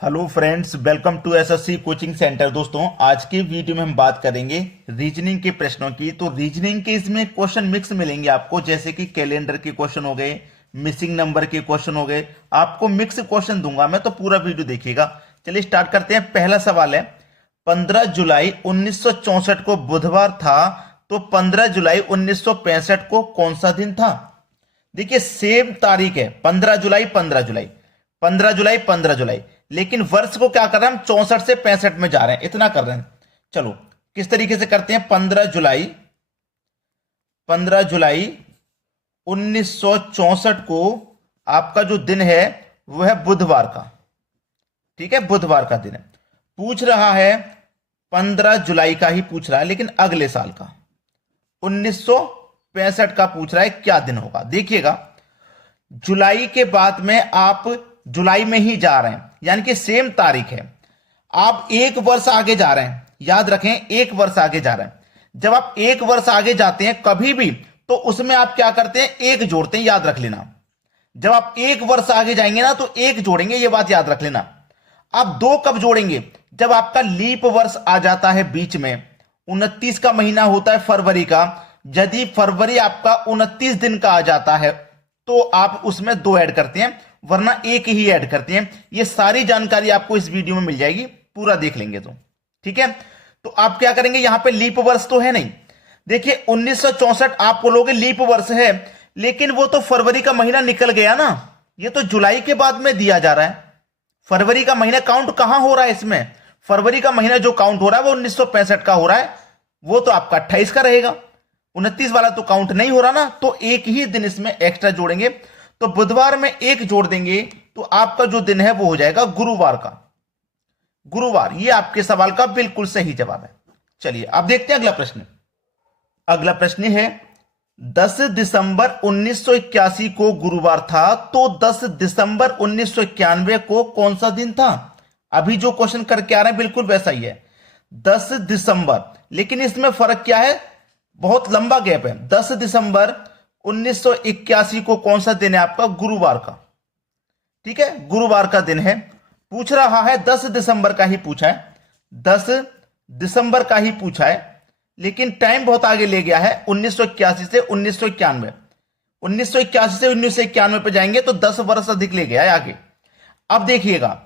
Hello friends, welcome to SSC coaching centre. दोस्तों, आज की वीडियो में हम बात करेंगे रीजनिंग के प्रश्नों की। तो रीजनिंग के इसमें क्वेश्चन मिक्स मिलेंगे आपको, जैसे कि कैलेंडर के क्वेश्चन हो गए, मिसिंग नंबर के क्वेश्चन हो गए। आपको मिक्स क्वेश्चन दूंगा मैं, तो पूरा वीडियो देखिएगा। चलिए स्टार्ट करते हैं। पहला सवाल है, 15 जुलाई 1964 को बुधवार था, तो 15 जुलाई 1965 को कौन सा दिन था? देखिए सेम तारीख है, 15 जुलाई 15 जुलाई 15 जुलाई 15 जुलाई, लेकिन वर्ष को क्या कर रहे हैं हम, 64 से 65 में जा रहे हैं, इतना कर रहे हैं। चलो किस तरीके से करते हैं। 15 जुलाई 1964 को आपका जो दिन है वो है बुधवार का। ठीक है, बुधवार का दिन है। पूछ रहा है 15 जुलाई का ही पूछ रहा है, लेकिन अगले साल का 1965 का पूछ रहा है, क्या दिन होगा। देखिएगा, जुलाई के बाद में आप जुलाई में ही जा रहे हैं, यानी कि सेम तारीख है। आप एक वर्ष आगे जा रहे हैं, याद रखें, एक वर्ष आगे जा रहे हैं। जब आप एक वर्ष आगे जाते हैं कभी भी, तो उसमें आप क्या करते हैं, एक जोड़ते हैं, याद रख लेना। जब आप एक वर्ष आगे जाएंगे ना, तो एक जोड़ेंगे, यह बात याद रख लेना। आप दो कब जोड़ेंगे, जब आपका लीप वर्ष आ जाता है बीच में। 29 का महीना होता है फरवरी का, यदि फरवरी आपका 29 दिन का आ जाता है तो आप उसमें दो ऐड करते हैं, वरना एक ही ऐड करते हैं। ये सारी जानकारी आपको इस वीडियो में मिल जाएगी, पूरा देख लेंगे तो। ठीक है, तो आप क्या करेंगे, यहां पे लीप वर्ष तो है नहीं। देखिए 1964 आप बोलोगे लीप वर्ष है, लेकिन वो तो फरवरी का महीना निकल गया ना, ये तो जुलाई के बाद में दिया जा रहा है। फरवरी का महीना काउंट कहां हो रहा है इसमें? फरवरी का महीना जो काउंट हो रहा है वो 1965 का हो रहा है, वो तो आपका 28 का रहेगा। 29 वाला तो काउंट नहीं हो रहा ना, तो एक ही दिन इसमें एक्स्ट्रा जोड़ेंगे। तो बुधवार में एक जोड़ देंगे, तो आपका जो दिन है वो हो जाएगा गुरुवार का। गुरुवार, ये आपके सवाल का बिल्कुल सही जवाब है। चलिए अब देखते हैं अगला प्रश्न। अगला प्रश्न है, 10 दिसंबर 1981 को गुरुवार था, तो 10 दिसंबर 1991 को कौन सा दिन था? अभी जो क्वेश्चन करके आ रहे हैं बिल्कुल वैसा ही है, 10 दिसंबर, लेकिन इसमें फर्क क्या है, बहुत लंबा गैप है। 10 दिसंबर 1981 को कौन सा दिन है आपका? गुरुवार का। ठीक है, गुरुवार का दिन है। पूछ रहा है 10 दिसंबर का ही पूछा है, 10 दिसंबर का ही पूछा है, लेकिन टाइम बहुत आगे ले गया है, 1981 से 1991। 1981 से 1991 पे जाएंगे तो 10 वर्ष अधिक ले गया है आगे। अब देखिएगा,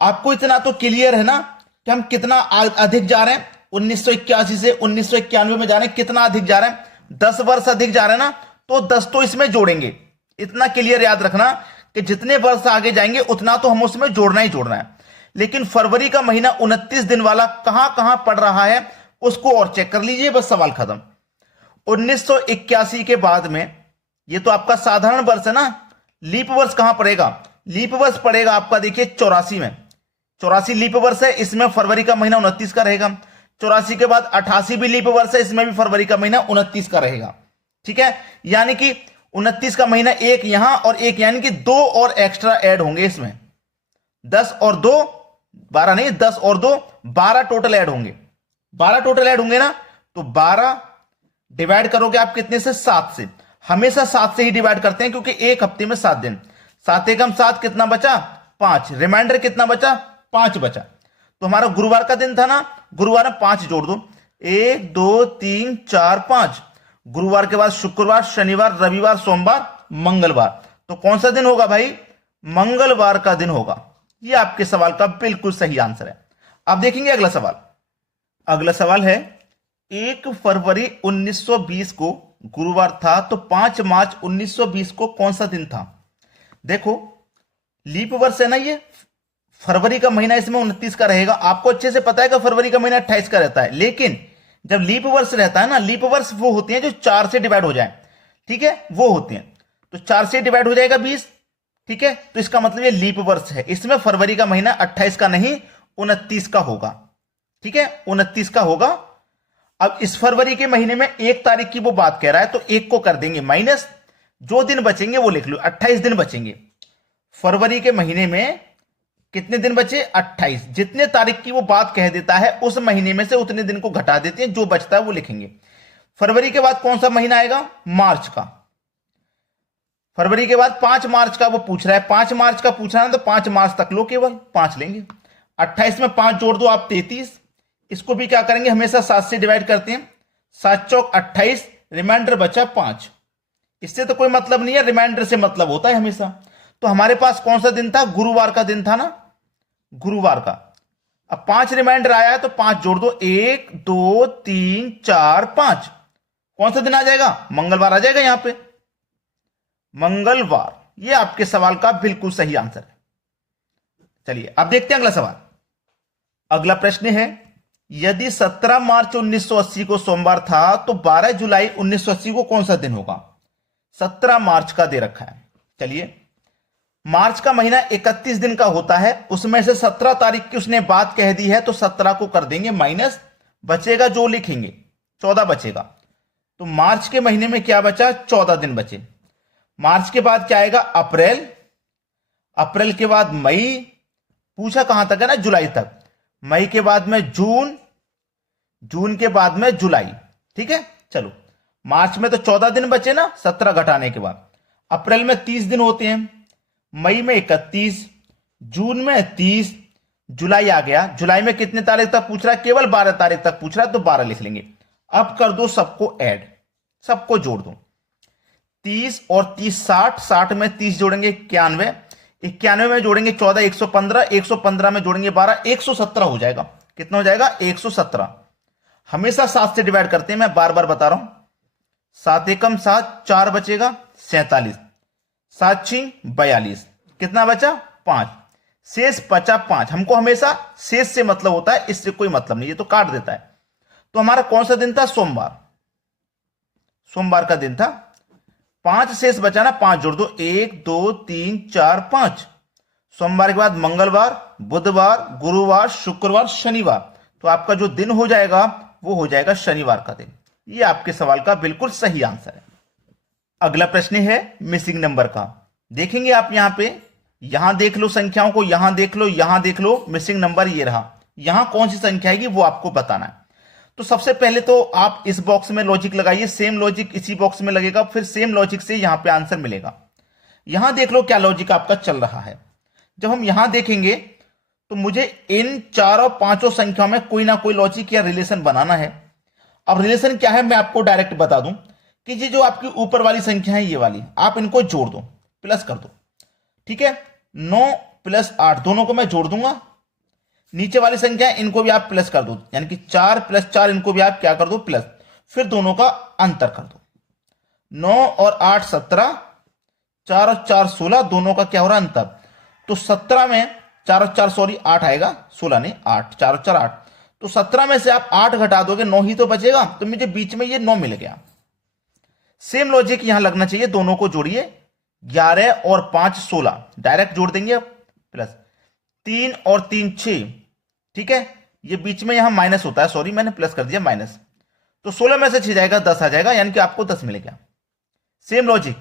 आपको इतना तो क्लियर है ना कि हम कितना अधिक जा रहे हैं। 1981 से 1991 में जा रहे हैं, कितना अधिक जा रहे हैं? 10 वर्ष अधिक जा रहे हैं ना, तो 10 तो इसमें जोड़ेंगे। इतना क्लियर याद रखना कि जितने वर्ष आगे जाएंगे उतना तो हम उसमें जोड़ना ही जोड़ना है। लेकिन फरवरी का महीना 29 दिन वाला कहां कहां पड़ रहा है उसको और चेक कर लीजिए, बस सवाल खत्म। 1981 के बाद में, ये तो आपका साधारण वर्ष है ना, लीप वर्ष कहां पड़ेगा? लीप वर्ष पड़ेगा आपका, देखिए 84 में। 84 लीप वर्ष है, इसमें फरवरी का महीना 29 का रहेगा। 84 के बाद 88 भी लीप वर्ष है, इसमें भी फरवरी का महीना 29 का रहेगा। ठीक है, यानी कि 29 का महीना एक यहां और एक, यानी कि दो और एक्स्ट्रा ऐड होंगे इसमें। 10 और 2 12 नहीं, 10 और 2 12 टोटल ऐड होंगे। 12 टोटल ऐड होंगे ना, तो 12 डिवाइड करोगे आप कितने से? 7 से। हमेशा 7 से ही डिवाइड करते हैं, क्योंकि एक हफ्ते में 7 दिन। 7 एकम 7, कितना बचा? 5। रिमाइंडर कितना बचा? 5 बचा। तो हमारा गुरुवार का दिन था ना, गुरुवार में 5 जोड़ दो, 1 2 3 4 5। गुरुवार के बाद शुक्रवार, शनिवार, रविवार, सोमवार, मंगलवार, तो कौन सा दिन होगा भाई? मंगलवार का दिन होगा। यह आपके सवाल का बिल्कुल सही आंसर है। अब देखेंगे अगला सवाल। अगला सवाल है, 1 फरवरी 1920 को गुरुवार था, तो 5 मार्च 1920 को कौन सा दिन था? देखो लीप वर्ष है ना, ये फरवरी का महीना इसमें 29 का रहेगा। आपको अच्छे से पता है कि फरवरी का महीना 28 का रहता है, लेकिन जब लीप वर्ष रहता है ना, लीप वर्ष वो होती हैं जो 4 से डिवाइड हो जाए। ठीक है, वो होती हैं, तो 4 से डिवाइड हो जाएगा 20। ठीक है, तो इसका मतलब ये लीप वर्ष है, इसमें फरवरी का महीना 28 का नहीं 29 का होगा। ठीक है, 29 का होगा। अब इस फरवरी के महीने में 1 तारीख की वो बात कह रहा है, तो 1 को कर देंगे माइनस, जो दिन बचेंगे वो लिख लो, 28 दिन बचेंगे। फरवरी के महीने में कितने दिन बचे? 28। जितने तारीख की वो बात कह देता है उस महीने में से उतने दिन को घटा देते हैं, जो बचता है वो लिखेंगे। फरवरी के बाद कौन सा महीना आएगा? मार्च का। फरवरी के बाद 5 मार्च का वो पूछ रहा है, 5 मार्च का पूछ रहा है तो 5 मार्च तक लो, केवल 5 लेंगे। 28 में 5 जोड़ दो आप 33। इसको भी क्या करेंगे, हमेशा 7 से डिवाइड करते हैं, 7 चौक 28, रिमाइंडर बचा 5। इससे तो कोई मतलब नहीं है, रिमाइंडर से मतलब होता है हमेशा। तो हमारे पास कौन सा दिन था, गुरुवार का दिन था ना, गुरुवार का। अब 5 रिमाइंडर आया है तो 5 जोड़ दो, 1 2 3 4 5। कौन सा दिन आ जाएगा, मंगलवार आ जाएगा यहां पे, मंगलवार। ये आपके सवाल का बिल्कुल सही आंसर है। चलिए अब देखते हैं अगला सवाल। अगला प्रश्न है, यदि 17 मार्च 1980 को सोमवार था तो 12 जुलाई 1980 को कौन सा दिन होगा। 17 मार्च का दे रखा है। चलिए, मार्च का महीना 31 दिन का होता है, उसमें से 17 तारीख की उसने बात कह दी है तो 17 को कर देंगे माइनस, बचेगा जो लिखेंगे 14 बचेगा। तो मार्च के महीने में क्या बचा, 14 दिन बचे। मार्च के बाद क्या आएगा, अप्रैल, अप्रैल के बाद मई, पूछा कहां तक है ना, जुलाई तक। मई के बाद में जून, जून के बाद में जुलाई। ठीक है, चलो मार्च में तो 14 दिन बचे ना 17 घटाने के बाद। अप्रैल में 30 दिन होते हैं, मई में 31, जून में 30, जुलाई आ गया। जुलाई में कितने तारीख तक पूछ रहा है, केवल 12 तारीख तक पूछ रहा है तो 12 लिख लेंगे। अब कर दो सबको ऐड, सबको जोड़ दो, 30 और 30 60, 60 में 30 जोड़ेंगे 91, 91 में जोड़ेंगे 14 115, 115 में जोड़ेंगे 12 117 हो जाएगा। कितना हो जाएगा, 117। हमेशा 7 से डिवाइड करते हैं, मैं बार बार बता रहा हूं। 7 एकम 7, 4 बचेगा 47, 7 6 42, कितना बचा 5, शेष बचा 5। हमको हमेशा शेष से मतलब होता है, इससे कोई मतलब नहीं, ये तो काट देता है। तो हमारा कौन सा दिन था, सोमवार, सोमवार का दिन था। 5 शेष बचा ना, 5 जोड़ दो, 1 2 3 4 5। सोमवार के बाद मंगलवार, बुधवार, गुरुवार, शुक्रवार, शनिवार। तो आपका जो दिन हो जाएगा वो हो जाएगा शनिवार का दिन। ये आपके सवाल का बिल्कुल सही आंसर है। अगला प्रश्न है मिसिंग नंबर का। देखेंगे आप यहां पे, यहां देख लो संख्याओं को, यहां देख लो, यहां देख लो, मिसिंग नंबर ये रहा। यहां कौन सी संख्या आएगी वो आपको बताना है। तो सबसे पहले तो आप इस बॉक्स में लॉजिक लगाइए, सेम लॉजिक इसी बॉक्स में लगेगा, फिर सेम लॉजिक से यहां पे आंसर मिलेगा। यहां देख लो क्या लॉजिक आपका चल रहा है। जब हम यहां देखेंगे तो मुझे इन चारों पांचों संख्याओं में कोई ना कोई लॉजिक या रिलेशन बनाना है। अब रिलेशन क्या है मैं आपको डायरेक्ट बता दूं कि ये जो आपकी ऊपर वाली संख्या है, ये वाली, आप इनको जोड़ दो, प्लस कर दो। ठीक है, 9 + 8 दोनों को मैं जोड़ दूंगा। नीचे वाली संख्या इनको भी आप प्लस कर दो, यानी कि 4 + 4 इनको भी आप क्या कर दो, प्लस। फिर दोनों का अंतर कर दो, 9 और 8 17, 4 और 4 16, दोनों का क्या हो रहा है, अंतर। तो 17 में 4 और 4 सॉरी 8 आएगा, 16 नहीं 8, 4 और 4 8। तो 17 में से आप 8 घटा दोगे, 9 ही तो बचेगा, तो मुझे बीच में ये 9 मिल गया। सेम लॉजिक यहां लगना चाहिए, दोनों को जोड़िए, 11 और 5 16, डायरेक्ट जोड़ देंगे प्लस, 3 और 3 6। ठीक है, ये बीच में यहां माइनस होता है, सॉरी मैंने प्लस कर दिया माइनस। तो 16 में से 6 जाएगा, 10 आ जाएगा, यानी कि आपको 10 मिल गया। सेम लॉजिक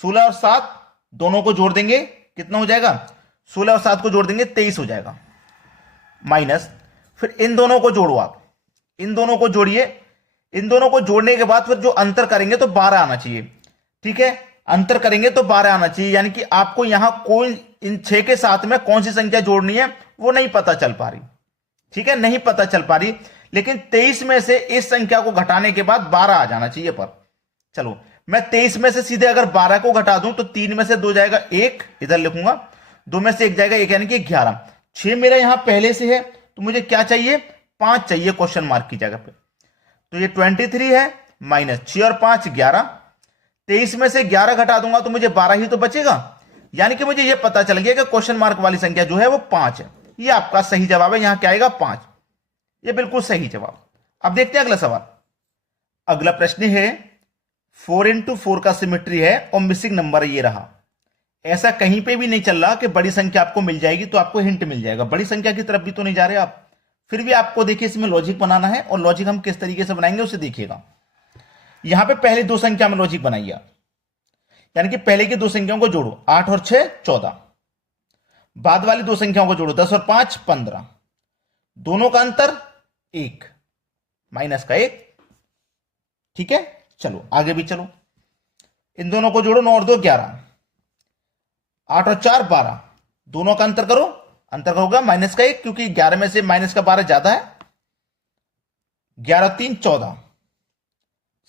16 और 7 दोनों को जोड़ देंगे, कितना हो जाएगा, 16 और 7 को जोड़ देंगे 23 हो जाएगा, माइनस। फिर इन दोनों को जोड़ो आप, इन दोनों को जोड़िए, इन दोनों को जोड़ने के बाद फिर जो अंतर करेंगे तो 12 आना चाहिए। ठीक है, अंतर करेंगे तो 12 आना चाहिए, यानी कि आपको यहां कोई इन 6 के साथ में कौन सी संख्या जोड़नी है वो नहीं पता चल पा रही। ठीक है, नहीं पता चल पा रही, लेकिन 23 में से इस संख्या को घटाने के बाद 12 आ जाना चाहिए। पर चलो मैं 23 में से सीधे अगर 12 को घटा दूं तो 3 में से 2 जाएगा, 1 इधर लिखूंगा, 2 में से 1 जाएगा, 1 यानी कि 11। 6 मेरा यहां पहले से है तो मुझे क्या चाहिए, 5 चाहिए क्वेश्चन मार्क की जगह पे। तो ये 23 है, माइनस 6 और 5 11। 23 में से 11 घटा दूंगा तो मुझे 12 ही तो बचेगा, यानी कि मुझे यह पता चल गया कि क्वेश्चन मार्क वाली संख्या जो है वो 5 है। ये आपका सही जवाब है, यहां क्या आएगा 5। ये बिल्कुल सही जवाब। अब देखते हैं अगला सवाल। अगला प्रश्न है 4 × 4 का सिमेट्री है और मिसिंग नंबर ये रहा। ऐसा कहीं पे भी नहीं चल रहा कि बड़ी संख्या आपको मिल जाएगी तो आपको हिंट मिल जाएगा, बड़ी संख्या की तरफ भी तो नहीं जा रहे आप। फिर भी आपको देखिए इसमें लॉजिक बनाना है, और लॉजिक हम किस तरीके से बनाएंगे उसे देखिएगा। यहां पे पहले 2 संख्या में लॉजिक बनाइए, यानी कि पहले की 2 संख्याओं को जोड़ो, 8 और 6 14। बाद वाली 2 संख्याओं को जोड़ो, 10 और 5 15। दोनों का अंतर 1, माइनस का 1। ठीक है, चलो आगे भी चलो। इन दोनों को जोड़ो, 9 और 2 11, 8 और 4 12, दोनों का अंतर करो, अंतर होगा माइनस का 1, क्योंकि 11 में से माइनस का 12 ज्यादा है। 11 और 3 14,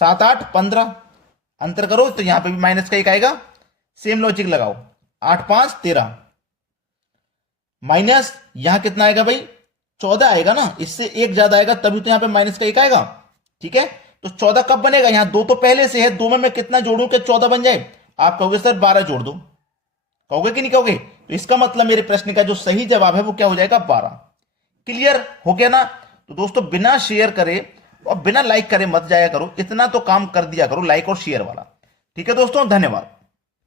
7 8 15, अंतर करो तो यहां पे भी माइनस का 1 आएगा। सेम लॉजिक लगाओ, 8 5 13, माइनस यहां कितना आएगा भाई, 14 आएगा ना, इससे 1 ज्यादा आएगा तभी तो यहां पे माइनस का 1 आएगा। ठीक है, तो 14 कब बनेगा, यहां 2 तो पहले से है, 2 में मैं कितना जोड़ूं कि 14 बन जाए। आप कहोगे सर 12 जोड़ दो, कहोगे कि नहीं कहोगे? तो इसका मतलब मेरे प्रश्न का जो सही जवाब है वो क्या हो जाएगा, 12। क्लियर हो गया ना? तो दोस्तों बिना शेयर करे और बिना लाइक करे मत जाया करो, इतना तो काम कर दिया करो, लाइक और शेयर वाला। ठीक है दोस्तों, धन्यवाद।